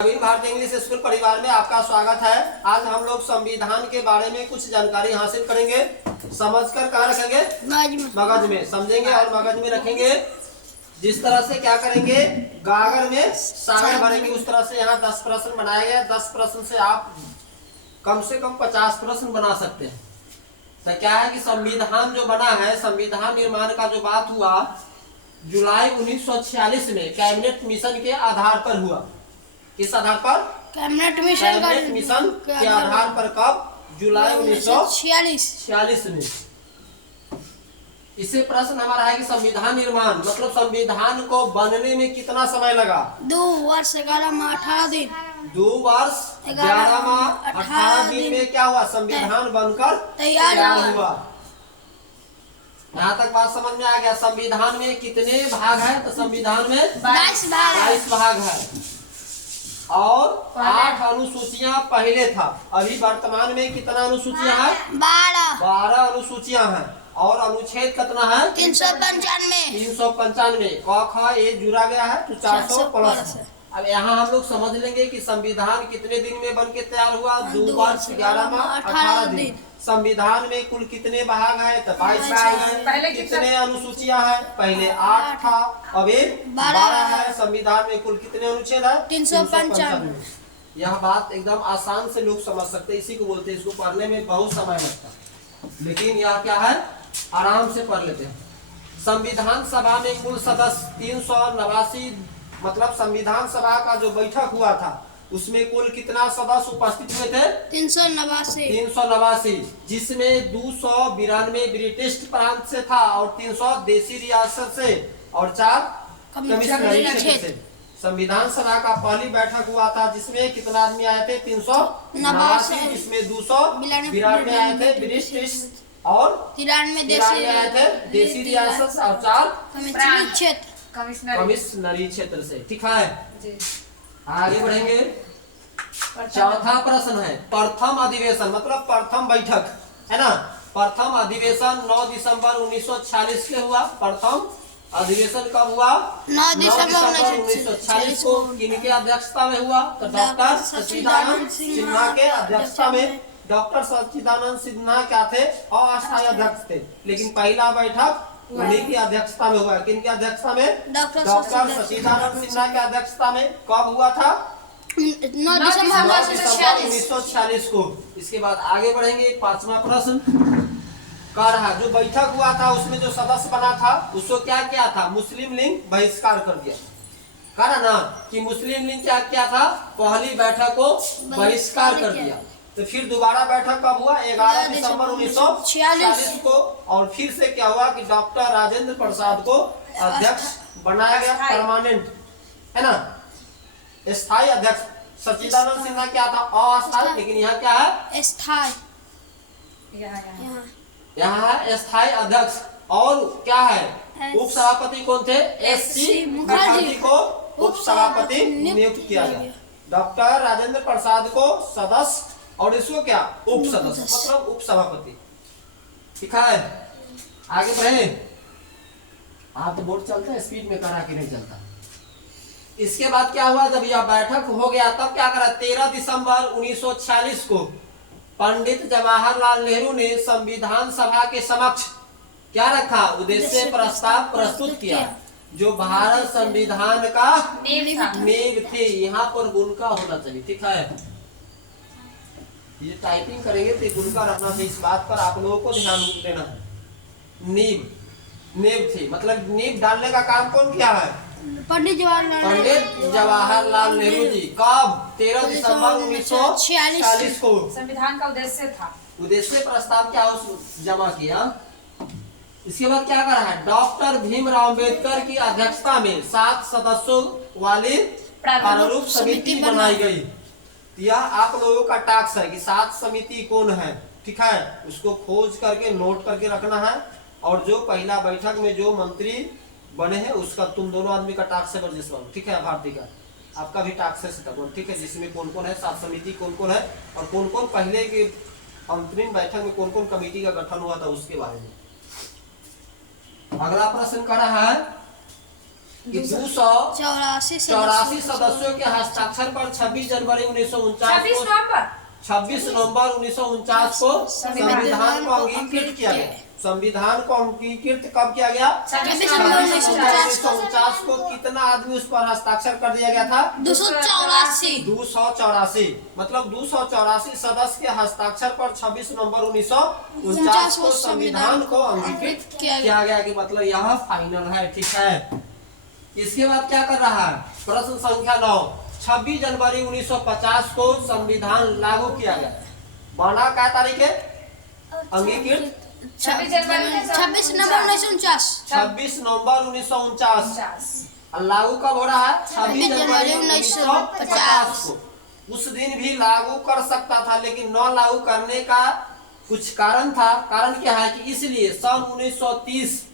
Akhil Bharatiya English school परिवार में आपका स्वागत है। आज हम लोग संविधान के बारे में कुछ जानकारी हासिल करेंगे। समझकर कहाँ रखेंगे? मगज में समझेंगे और मगज में रखेंगे। जिस तरह से क्या करेंगे, गागर में सागर भरेंगे, उस तरह से यहाँ 10 प्रश्न बनाए गए। 10 प्रश्न से आप कम से कम 50 प्रश्न बना सकते हैं। तो क्या है कि संविधान जो बना है, संविधान निर्माण का जो बात हुआ जुलाई 1946 में कैबिनेट मिशन के आधार पर हुआ। किस आधार पर? कैबिनेट मिशन के आधार पर। कब? जुलाई 1946 में। इससे प्रश्न हमारा है कि संविधान निर्माण मतलब संविधान को बनने में कितना समय लगा? 2 वर्ष 11 माह 18 दिन। 2 वर्ष 11 माह 18 दिन में क्या हुआ? संविधान बनकर तैयार हुआ। यहाँ तक बात समझ में आ गया। संविधान में कितने भाग है? तो संविधान में 22 भाग है और 8 अनुसूचियां पहले था। अभी वर्तमान में कितना अनुसूचियां है? 12 अनुसूचियां हैं और अनुच्छेद कितना है? 395। क ख ए जुड़ा गया है तो 400 प्लस। अब यहाँ हम लोग समझ लेंगे कि संविधान कितने दिन में बन के तैयार हुआ? 2 वर्ष 11 माह 18 दिन। संविधान में कुल कितने भाग है? तो 22 भाग है। कितने अनुसूचियां हैं? पहले 8 था, अब 12 है। संविधान में कुल कितने अनुच्छेद है? 395। यह बात एकदम आसान से लोग समझ सकते हैं। इसी को बोलते हैं, इसको पढ़ने में बहुत समय लगता है, लेकिन यह क्या है, आराम से पढ़ लेते हैं। संविधान सभा में कुल सदस्य 389, मतलब संविधान सभा का जो बैठक हुआ था उसमें कुल कितना सदस्य उपस्थित हुए थे? 389, जिसमें 292 ब्रिटिश प्रांत से था और 300 देसी रियासत से और 4 कमिश्नरी क्षेत्र से। संविधान सभा का पहली बैठक हुआ था जिसमें कितना आदमी आए थे? 389, जिसमें 292 आए थे ब्रिटिश और 93 आए थे देसी रियासत और 4 कमिश्नरी क्षेत्र से। ठीक है, आगे बढ़ेंगे। चौथा प्रश्न है प्रथम अधिवेशन मतलब प्रथम बैठक, है ना। प्रथम अधिवेशन 9 दिसंबर 1946 में हुआ। प्रथम अधिवेशन कब हुआ? 9 दिसंबर 1946 को। किनके अध्यक्षता में हुआ? तो डॉक्टर सच्चिदानंद सिन्हा के अध्यक्षता में। डॉक्टर सच्चिदानंद सिन्हा क्या थे? अस्थायी अध्यक्ष थे, लेकिन पहला बैठक उन्हीं की अध्यक्षता में हुआ। किनकी अध्यक्षता में? डॉक्टर सच्चिदानंद सिन्हा की अध्यक्षता में। कब हुआ था? 9 दिसंबर 1946 को। इसके बाद आगे बढ़ेंगे। 5वां प्रश्न कर रहा, जो बैठक हुआ था उसमें जो सदस्य बना था उसको क्या किया था? मुस्लिम लीग बहिष्कार कर दिया। कहा ना कि मुस्लिम लीग क्या किया था? पहली बैठक को बहिष्कार कर दिया। तो फिर दोबारा बैठक कब हुआ? 11 दिसंबर 1946 को। और फिर से क्या हुआ कि डॉक्टर राजेंद्र प्रसाद को अध्यक्ष बनाया गया, परमानेंट, है ना, स्थायी अध्यक्ष। सच्चिदानंद सिन्हा क्या था? अस्थायी, लेकिन यहाँ क्या है? स्थायी। यहाँ है स्थायी अध्यक्ष। और क्या है? उप सभापति कौन थे? एस.सी. मुखर्जी को उप सभापति नियुक्त किया गया। डॉक्टर राजेंद्र प्रसाद को सदस्य और इसको क्या? उप सदस्य, मतलब उप सभापति। ठीक है, आगे बढ़े। आप तो बोर्ड चलता है, स्पीड में करा के नहीं चलता। इसके बाद क्या हुआ? जब यह बैठक हो गया तब क्या करा? 13 दिसंबर 1946 को पंडित जवाहरलाल नेहरू ने संविधान सभा के समक्ष क्या रखा? उद्देश्य प्रस्ताव प्रस्तुत किया, जो भारत संविधान का नींव थे। यहाँ पर गुण का होना चाहिए। ठीक है, ये टाइपिंग करेंगे तो गुण का रखना चाहिए। इस बात पर आप लोगों को ध्यान देना है। नींव थी, मतलब नींव डालने का काम कौन किया है? पंडित जवाहरलाल नेहरू जी। कब? 13 दिसंबर 1946 को। संविधान का उद्देश्य था, उद्देश्य प्रस्ताव क्या जमा किया। इसके बाद क्या करा है? डॉक्टर भीमराव अंबेडकर की अध्यक्षता में 7 सदस्यों वाली प्रारूप समिति बनाई गई। यह आप लोगों का टास्क है कि 7 समिति कौन है। ठीक है, उसको खोज करके नोट करके रखना है। और जो पहला बैठक में जो मंत्री बने हैं उसका तुम दोनों आदमी का टास्क है वर्जिश बाबू। ठीक है, भारती का आपका भी टास्क है। ठीक है, जिसमें कौन कौन है, 7 समिति कौन कौन है और कौन कौन पहले के अंतरिम बैठक में कौन कौन कमेटी का गठन हुआ था उसके बारे में। अगला प्रश्न कर रहा है कि 284 84 सदस्यों के हस्ताक्षर पर 26 जनवरी 1949 26 को नवंबर 26 नवंबर 1949 को संविधान को अंगीकृत किया गया। संविधान को अंगीकृत कब किया गया? 26 नवंबर 1949 को। कितना आदमी उस पर हस्ताक्षर कर दिया गया था? 284 284 मतलब 284 सदस्य के हस्ताक्षर पर 26 नवंबर 1949 को संविधान को अंगीकृत किया गया कि मतलब यह फाइनल है। ठीक है, इसके बाद क्या कर रहा है? प्रश्न संख्या 9। 26 जनवरी 1950 को संविधान लागू किया गया। बना क्या तारीख है? अंगीकृत 26 जनवरी 26 नवंबर 1949 26 नवंबर 1949। लागू कब हो रहा है? 26 जनवरी 1950 को। उस दिन भी लागू कर सकता था, लेकिन न लागू करने का कुछ कारण था। कारण क्या है कि इसलिए सन 1930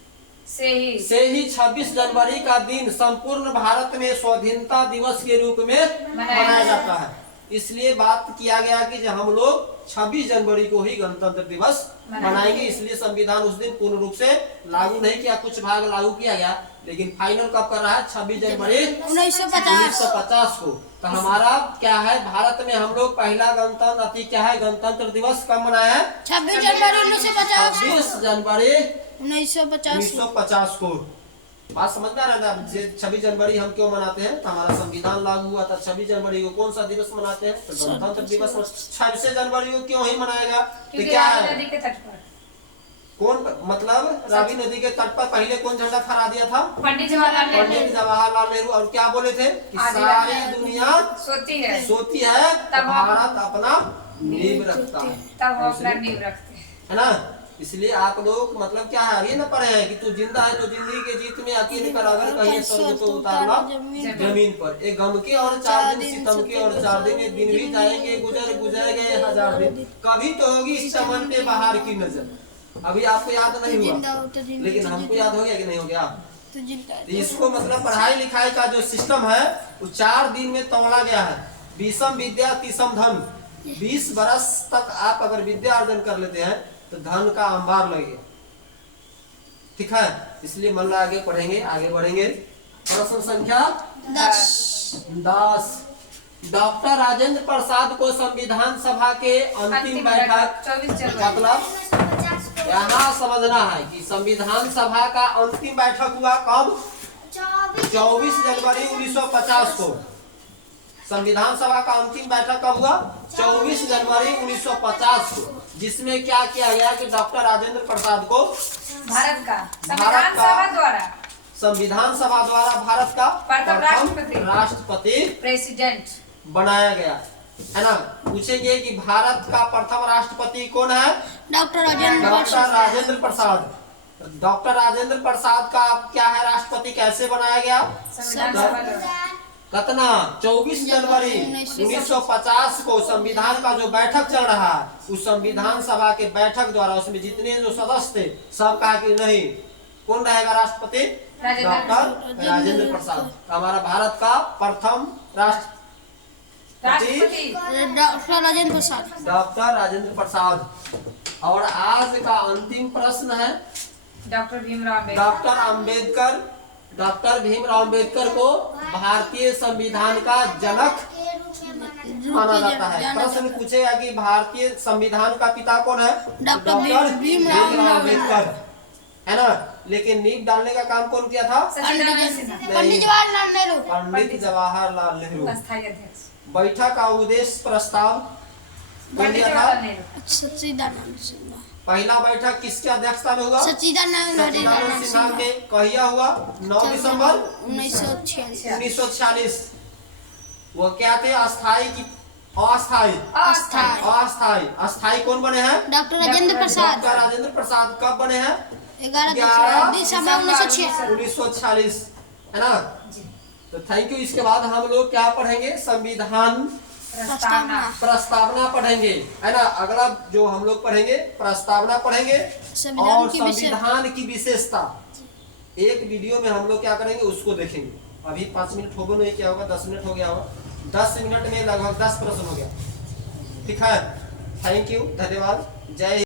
से ही 26 जनवरी का दिन संपूर्ण भारत में स्वाधीनता दिवस के रूप में मनाया जाता है। इसलिए बात किया गया कि जो हम लोग 26 जनवरी को ही गणतंत्र दिवस मनाएंगे। इसलिए संविधान उस दिन पूर्ण रूप से लागू नहीं किया, कुछ भाग लागू किया गया, लेकिन फाइनल कब कर रहा है? 26 जनवरी 1950 को। तो हमारा क्या है? भारत में हम लोग पहला गणतंत्र क्या है? गणतंत्र दिवस कब मनाया है? 26 जनवरी 1950 26 जनवरी 1950 1950 को। बात समझ में आ रहा है? 26 जनवरी हम क्यों मनाते हैं? तो हमारा संविधान लागू हुआ था। 26 जनवरी को कौन सा दिवस मनाते हैं? तो गणतंत्र दिवस। 26 जनवरी को क्यों ही मनाएगा? तो क्या है? नदी के तट पर कौन मतलब रावी नदी के तट पर पहले कौन झंडा फहरा दिया था? पंडित जवाहरलाल नेहरू। और क्या बोले थे कि सारी दुनिया सोती है तब भारत अपना नींव रखता है, तब वो अपना नींव रखते हैं, है ना? इसलिए आप लोग मतलब क्या है? ये न पढ़े हैं कि तू जिंदा है तो जिंदगी के जीत में अकेले कर अगर कहीं स्वर्ग तो उतारना जमीन पर। एक गम के और 4 दिन, सितम के और 4 दिन, एक दिन भी जाएंगे गुजर गए 1000 दिन, कभी तो होगी इस चमन पे बाहर की नजर। अभी आपको याद नहीं हुआ, लेकिन हमको याद हो गया कि नहीं हो गया? तो इसको मतलब पढ़ाई लिखाई का जो सिस्टम है वो 4 दिन में तोड़ा गया है। 20 विद्या 30 धन। 20 बरस तक आप अगर विद्या अर्जन कर लेते हैं तो धन का अंबार लगेगा। ठीक है, इसलिए मन लगा आगे पढ़ेंगे, आगे बढ़ेंगे। प्रश्न संख्या 10। डॉक्टर राजेंद्र प्रसाद को संविधान सभा के अंतिम बैठक 24 जनवरी मतलब यहाँ समझना है कि संविधान सभा का अंतिम बैठक हुआ कब? 24 जनवरी 1950 को। संविधान सभा का अंतिम बैठक कब हुआ? 24 जनवरी 1950 को, जिसमें क्या किया गया कि डॉक्टर राजेंद्र प्रसाद को भारत का संविधान सभा द्वारा भारत का प्रथम राष्ट्रपति प्रेसिडेंट बनाया गया, है ना? पूछेंगे कि भारत का प्रथम राष्ट्रपति कौन है? डॉक्टर राजेंद्र प्रसाद। डॉक्टर राजेंद्र प्रसाद का क्या है? राष्ट्रपति कैसे बनाया गया? कितना? 24 जनवरी 1950 को संविधान का जो बैठक चल रहा है उस संविधान सभा के बैठक द्वारा उसमें जितने जो सदस्य थे सब कहा कि नहीं, कौन रहेगा राष्ट्रपति? डॉक्टर राजेंद्र प्रसाद। हमारा भारत का प्रथम राष्ट्रपति डॉक्टर राजेंद्र प्रसाद। डॉक्टर राजेंद्र प्रसाद। और आज का अंतिम प्रश्न है डॉक्टर भीमराव अम्बेडकर। डॉक्टर भीमराव अम्बेडकर को भारतीय संविधान का जनक माना जाता है। प्रश्न पूछेगा कि भारतीय संविधान का पिता कौन है? डॉक्टर भीमराव अम्बेडकर, है ना? लेकिन नींव डालने का काम कौन किया था? पंडित जवाहरलाल नेहरू। पंडित जवाहरलाल नेहरू। अस्थायी अध्यक्ष। बैठक का उद्देश्य प्रस्ताव कौन दिया था? सच्चिदानंद सिन्हा। पहला बैठक किसके अध्यक्षता में हुआ? सच्चिदानंद सिन्हा के। कहिया हुआ? 9 दिसंबर 1946। वो क्या थे? अस्थाई की अस्थाई कौन बने हैं? डॉक्टर राजेंद्र प्रसाद। डॉक्टर राजेंद्र प्रसाद कब बने हैं? 11 दिसंबर 1946, है ना? तो थैंक यू। इसके बाद हम लोग क्या पढ़ेंगे? संविधान प्रस्तावना पढ़ेंगे, है ना? अगला जो हम लोग पढ़ेंगे प्रस्तावना पढ़ेंगे और संविधान की विशेषता। एक वीडियो में हम लोग क्या करेंगे उसको देखेंगे। अभी 5 मिनट हो गए, क्या होगा? 10 मिनट हो गया होगा। 10 मिनट में लगभग 10 प्रश्न हो गया। ठीक है, थैंक यू, धन्यवाद, जय हिंद।